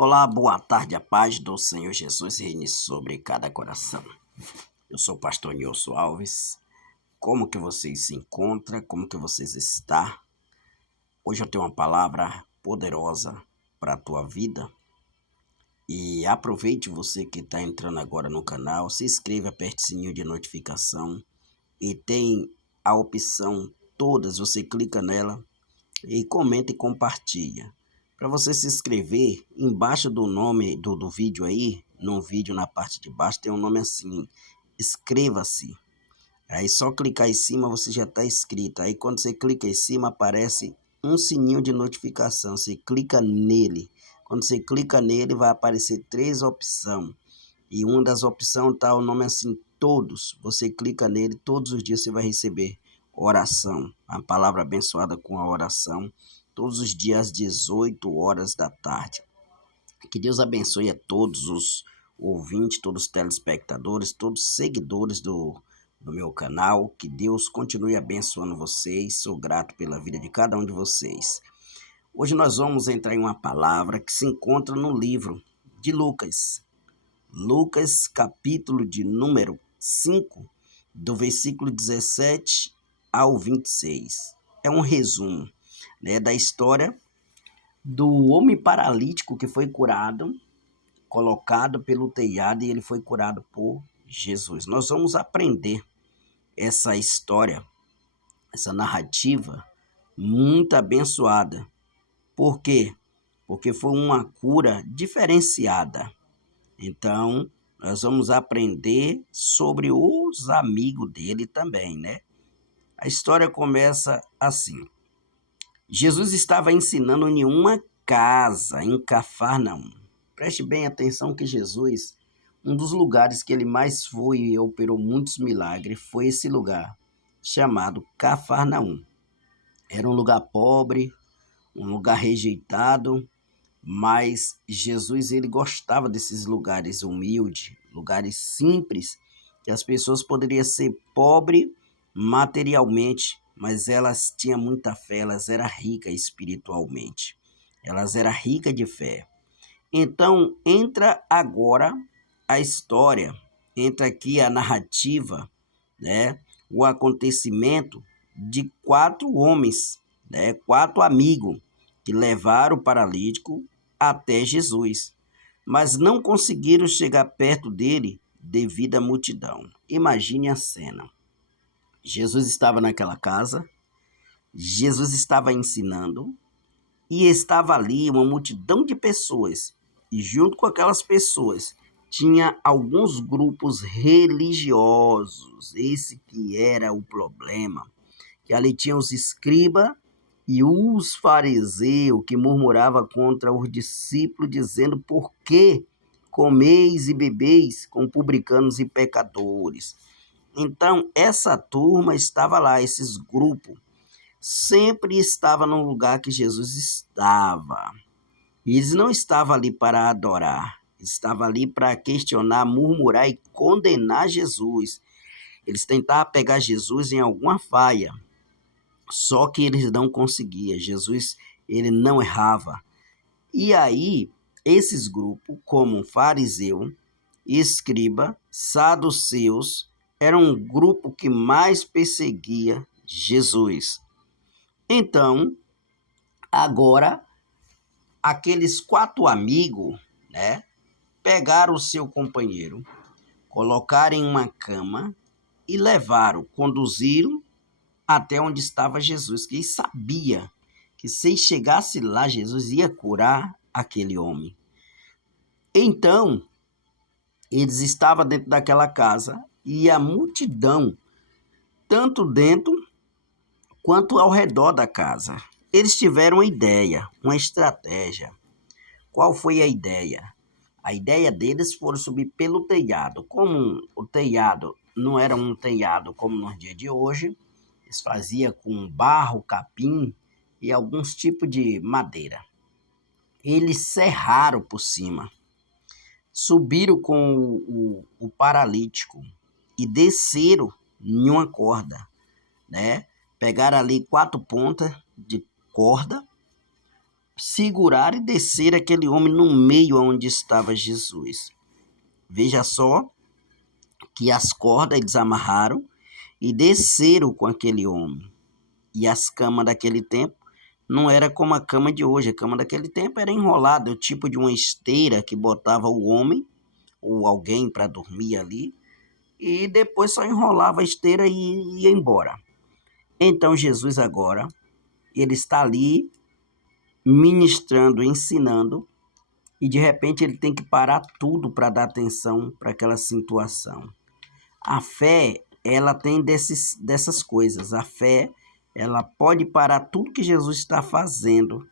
Olá, boa tarde, a paz do Senhor Jesus reine sobre cada coração. Eu sou o pastor Nilson Alves. Como que vocês se encontram? Como que vocês estão? Hoje eu tenho uma palavra poderosa para a tua vida. E aproveite você que está entrando agora no canal, se inscreva, aperte o sininho de notificação e tem a opção todas, você clica nela e comenta e compartilha. Para você se inscrever, embaixo do nome do vídeo aí, no vídeo na parte de baixo, tem um nome assim, inscreva-se. Aí só clicar em cima você já está inscrito. Aí quando você clica em cima aparece um sininho de notificação, você clica nele. Quando você clica nele vai aparecer 3 opções. E uma das opções está o nome assim, todos. Você clica nele, todos os dias você vai receber oração. A palavra abençoada com a oração. Todos os dias às 18 horas da tarde. Que Deus abençoe a todos os ouvintes, todos os telespectadores, todos os seguidores do meu canal. Que Deus continue abençoando vocês. Sou grato pela vida de cada um de vocês. Hoje nós vamos entrar em uma palavra que se encontra no livro de Lucas. Lucas, capítulo de número 5, do versículo 17 ao 26. É um resumo, da história do homem paralítico que foi curado, colocado pelo telhado e ele foi curado por Jesus. Nós vamos aprender essa história, essa narrativa muito abençoada. Por quê? Porque foi uma cura diferenciada. Então, nós vamos aprender sobre os amigos dele também, né? A história começa assim. Jesus estava ensinando em uma casa em Cafarnaum. Preste bem atenção que Jesus, um dos lugares que ele mais foi e operou muitos milagres, foi esse lugar, chamado Cafarnaum. Era um lugar pobre, um lugar rejeitado, mas Jesus ele gostava desses lugares humildes, lugares simples, que as pessoas poderiam ser pobres materialmente, mas elas tinham muita fé, elas eram ricas espiritualmente, elas eram ricas de fé. Então entra agora a história, entra aqui a narrativa, né? O acontecimento de 4 homens, 4 amigos que levaram o paralítico até Jesus, mas não conseguiram chegar perto dele devido à multidão. Imagine a cena. Jesus estava naquela casa, Jesus estava ensinando e estava ali uma multidão de pessoas. E junto com aquelas pessoas tinha alguns grupos religiosos. Esse que era o problema. Que ali tinha os escribas e os fariseus que murmuravam contra os discípulos, dizendo: por que comeis e bebeis com publicanos e pecadores? Então, essa turma estava lá, esses grupos, sempre estava no lugar que Jesus estava. E eles não estavam ali para adorar, estavam ali para questionar, murmurar e condenar Jesus. Eles tentavam pegar Jesus em alguma falha, só que eles não conseguiam. Jesus, ele não errava. E aí, esses grupos, como fariseu, escriba, saduceus, eram um grupo que mais perseguia Jesus. Então, agora, aqueles 4 amigos, pegaram o seu companheiro, colocaram em uma cama e levaram, conduziram até onde estava Jesus, que ele sabia que se chegasse lá, Jesus ia curar aquele homem. Então, eles estavam dentro daquela casa e a multidão, tanto dentro quanto ao redor da casa. Eles tiveram uma ideia, uma estratégia. Qual foi a ideia? A ideia deles foi subir pelo telhado. Como o telhado não era um telhado como nos dias de hoje, eles faziam com barro, capim e alguns tipos de madeira. Eles serraram por cima, subiram com o paralítico e desceram em uma corda, Pegaram ali 4 pontas de corda, segurar e descer aquele homem no meio onde estava Jesus. Veja só que as cordas eles amarraram e desceram com aquele homem. E as camas daquele tempo não era como a cama de hoje. A cama daquele tempo era enrolada, o tipo de uma esteira que botava o homem ou alguém para dormir ali, e depois só enrolava a esteira e ia embora. Então Jesus agora, ele está ali ministrando, ensinando, e de repente ele tem que parar tudo para dar atenção para aquela situação. A fé, ela tem dessas coisas. A fé, ela pode parar tudo que Jesus está fazendo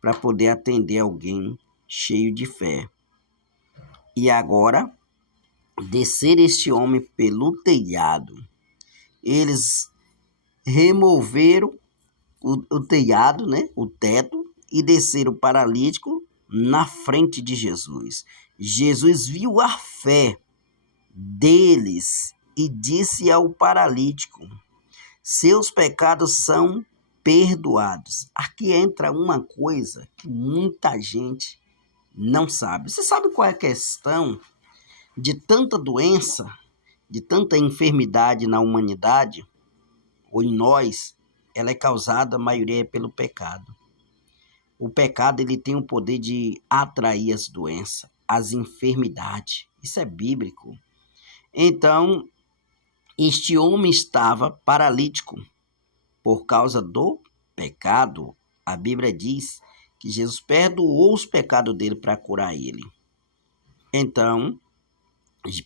para poder atender alguém cheio de fé. E agora, descer este homem pelo telhado. Eles removeram o telhado, né, o teto, e desceram o paralítico na frente de Jesus. Jesus viu a fé deles e disse ao paralítico: seus pecados são perdoados. Aqui entra uma coisa que muita gente não sabe. Você sabe qual é a questão de tanta doença, de tanta enfermidade na humanidade, ou em nós? Ela é causada, a maioria, pelo pecado. O pecado, ele tem o poder de atrair as doenças, as enfermidades. Isso é bíblico. Então, este homem estava paralítico por causa do pecado. A Bíblia diz que Jesus perdoou os pecados dele para curar ele. Então,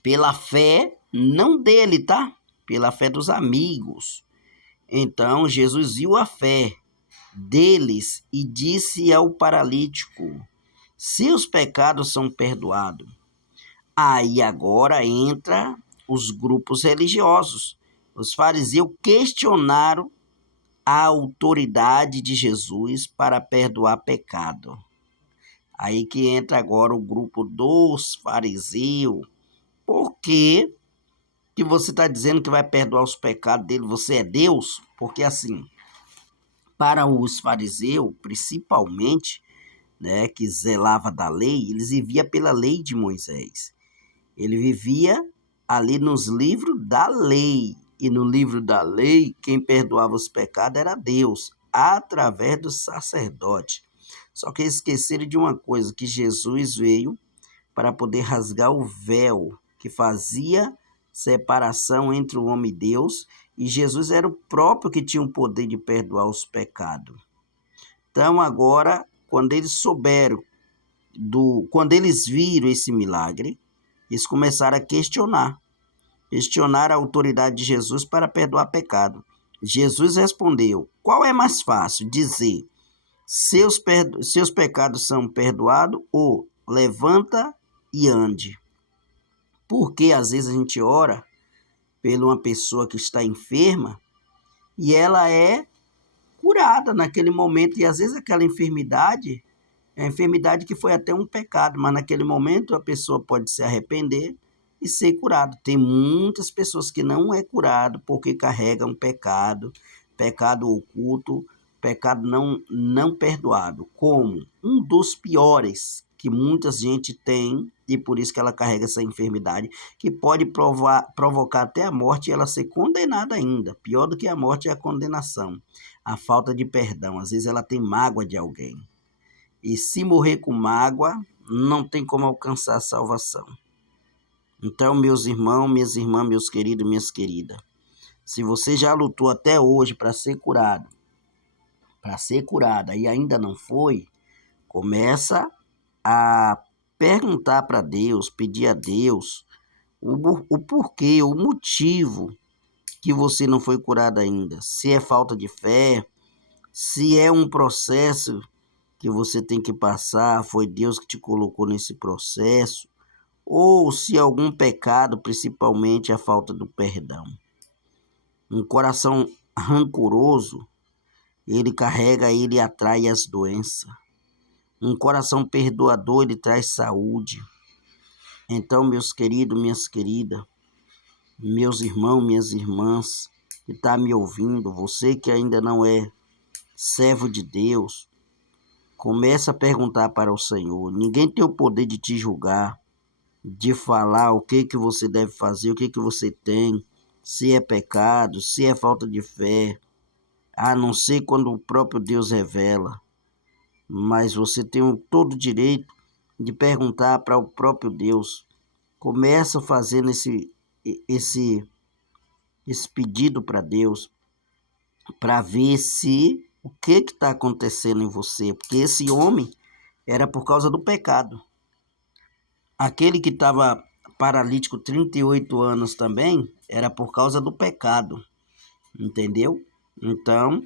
pela fé, não dele, tá? Pela fé dos amigos. Então, Jesus viu a fé deles e disse ao paralítico: seus pecados são perdoados. Aí agora entra os grupos religiosos. Os fariseus questionaram a autoridade de Jesus para perdoar pecado. Aí que entra agora o grupo dos fariseus. Por que você está dizendo que vai perdoar os pecados dele? Você é Deus? Porque assim, para os fariseus, principalmente, né, que zelava da lei, eles viviam pela lei de Moisés. Ele vivia ali nos livros da lei. E no livro da lei, quem perdoava os pecados era Deus, através do sacerdote. Só que esqueceram de uma coisa, que Jesus veio para poder rasgar o véu que fazia separação entre o homem e Deus, e Jesus era o próprio que tinha o poder de perdoar os pecados. Então agora, quando eles quando eles viram esse milagre, eles começaram a questionar a autoridade de Jesus para perdoar pecado. Jesus respondeu: qual é mais fácil, dizer seus pecados são perdoados ou levanta e ande? Porque às vezes a gente ora por uma pessoa que está enferma e ela é curada naquele momento, e às vezes aquela enfermidade é a enfermidade que foi até um pecado, mas naquele momento a pessoa pode se arrepender e ser curado. Tem muitas pessoas que não é curado porque carregam pecado, pecado oculto, pecado não perdoado, como um dos piores que muita gente tem, e por isso que ela carrega essa enfermidade, que pode provocar até a morte e ela ser condenada ainda. Pior do que a morte é a condenação, a falta de perdão. Às vezes ela tem mágoa de alguém. E se morrer com mágoa, não tem como alcançar a salvação. Então, meus irmãos, minhas irmãs, meus queridos, minhas queridas, se você já lutou até hoje para ser curado, e ainda não foi, começa a perguntar para Deus, pedir a Deus o porquê, o motivo que você não foi curado ainda. Se é falta de fé, se é um processo que você tem que passar, foi Deus que te colocou nesse processo, ou se algum pecado, principalmente a falta do perdão. Um coração rancoroso, ele atrai as doenças. Um coração perdoador, ele traz saúde. Então, meus queridos, minhas queridas, meus irmãos, minhas irmãs, que está me ouvindo, você que ainda não é servo de Deus, Começa a perguntar para o Senhor. Ninguém tem o poder de te julgar, de falar o que você deve fazer, o que você tem, se é pecado, se é falta de fé, a não ser quando o próprio Deus revela. Mas você tem todo o direito de perguntar para o próprio Deus. Começa fazendo esse pedido para Deus, para ver se o que está acontecendo em você, porque esse homem era por causa do pecado. Aquele que estava paralítico 38 anos também era por causa do pecado, entendeu? Então,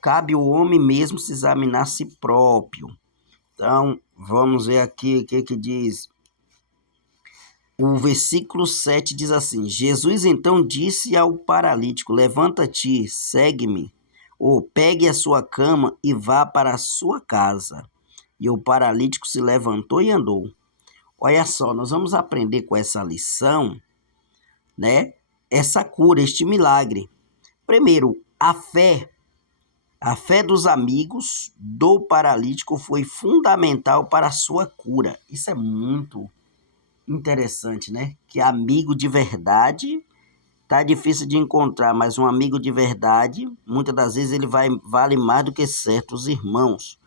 cabe o homem mesmo se examinar a si próprio. Então, vamos ver aqui o que diz. O versículo 7 diz assim: Jesus então disse ao paralítico: levanta-te, segue-me, ou pegue a sua cama e vá para a sua casa. E o paralítico se levantou e andou. Olha só, nós vamos aprender com essa lição, né? Essa cura, este milagre. Primeiro, a fé dos amigos do paralítico foi fundamental para a sua cura. Isso é muito interessante, né? Que amigo de verdade tá difícil de encontrar, mas um amigo de verdade, muitas das vezes ele vale mais do que certos irmãos.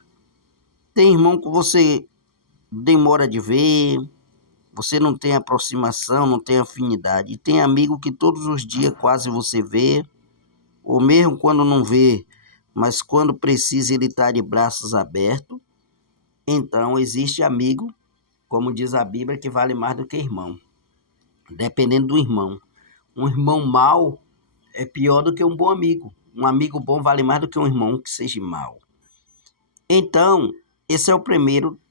Tem irmão que você demora de ver, você não tem aproximação, não tem afinidade. E tem amigo que todos os dias quase você vê, ou mesmo quando não vê, mas quando precisa ele está de braços abertos. Então existe amigo, como diz a Bíblia, que vale mais do que irmão, dependendo do irmão. Um irmão mau é pior do que um bom amigo. Um amigo bom vale mais do que um irmão que seja mau. Então, esse é o primeiro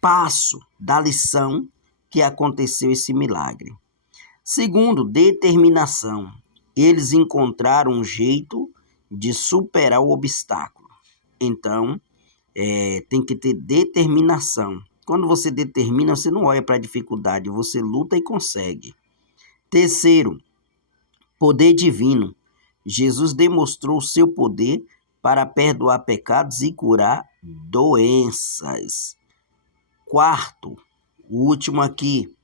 passo da lição que aconteceu esse milagre. Segundo, determinação. Eles encontraram um jeito de superar o obstáculo. Então, tem que ter determinação. Quando você determina, você não olha para a dificuldade, você luta e consegue. Terceiro, poder divino. Jesus demonstrou o seu poder para perdoar pecados e curar doenças. Quarto, o último aqui,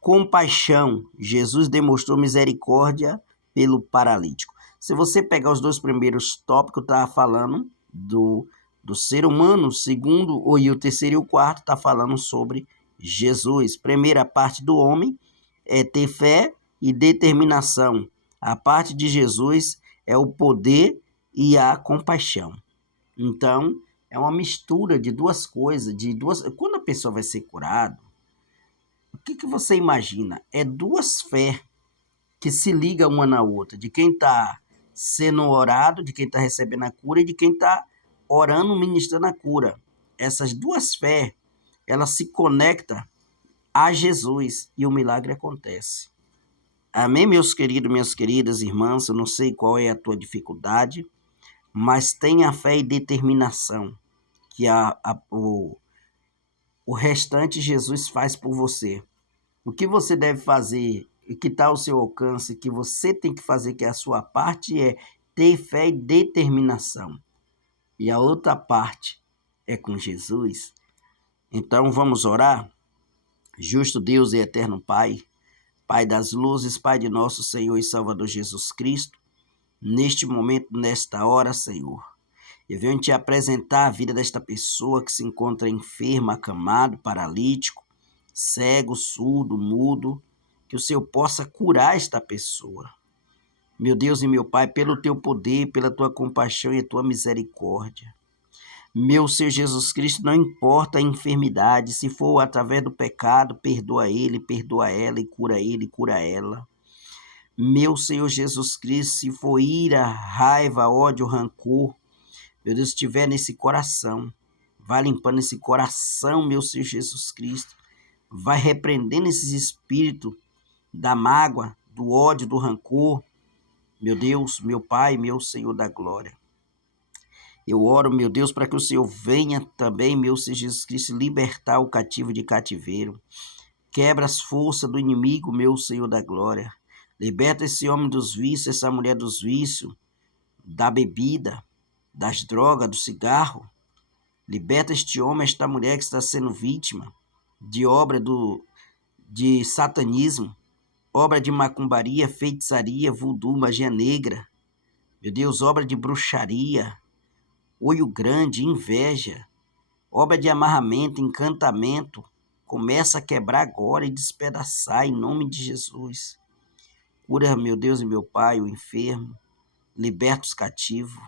compaixão. Jesus demonstrou misericórdia pelo paralítico. Se você pegar os dois primeiros tópicos, está falando do ser humano. Segundo, e o terceiro e o quarto está falando sobre Jesus. Primeira parte do homem é ter fé e determinação. A parte de Jesus é o poder e a compaixão. Então, é uma mistura de duas coisas, Quando a pessoa vai ser curada, o que você imagina? É duas fé que se ligam uma na outra, de quem está sendo orado, de quem está recebendo a cura e de quem está orando, ministrando a cura. Essas duas fé, elas se conectam a Jesus e o milagre acontece. Amém, meus queridos, minhas queridas irmãs? Eu não sei qual é a tua dificuldade, mas tenha fé e determinação, que o restante Jesus faz por você. O que você deve fazer e que está ao seu alcance, que você tem que fazer, que é a sua parte, é ter fé e determinação. E a outra parte é com Jesus. Então vamos orar? Justo Deus e eterno Pai, Pai das luzes, Pai de nosso Senhor e Salvador Jesus Cristo, neste momento, nesta hora, Senhor, eu venho te apresentar a vida desta pessoa que se encontra enferma, acamado, paralítico, cego, surdo, mudo, que o Senhor possa curar esta pessoa. Meu Deus e meu Pai, pelo teu poder, pela tua compaixão e a tua misericórdia. Meu Senhor Jesus Cristo, não importa a enfermidade, se for através do pecado, perdoa ele, perdoa ela e cura ela. Meu Senhor Jesus Cristo, se for ira, raiva, ódio, rancor, meu Deus, estiver nesse coração, vai limpando esse coração, meu Senhor Jesus Cristo, vai repreendendo esses espíritos da mágoa, do ódio, do rancor, meu Deus, meu Pai, meu Senhor da glória. Eu oro, meu Deus, para que o Senhor venha também, meu Senhor Jesus Cristo, libertar o cativo de cativeiro. Quebra as forças do inimigo, meu Senhor da glória. Liberta esse homem dos vícios, essa mulher dos vícios, da bebida, das drogas, do cigarro. Liberta este homem, esta mulher que está sendo vítima de obra de satanismo, obra de macumbaria, feitiçaria, voodoo, magia negra. Meu Deus, obra de bruxaria, olho grande, inveja, obra de amarramento, encantamento. Começa a quebrar agora e despedaçar em nome de Jesus. Cura, meu Deus e meu Pai, o enfermo. Liberta os cativos.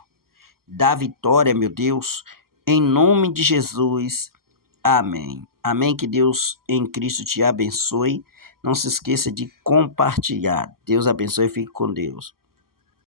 Dá vitória, meu Deus, em nome de Jesus. Amém. Amém. Que Deus em Cristo te abençoe. Não se esqueça de compartilhar. Deus abençoe e fique com Deus.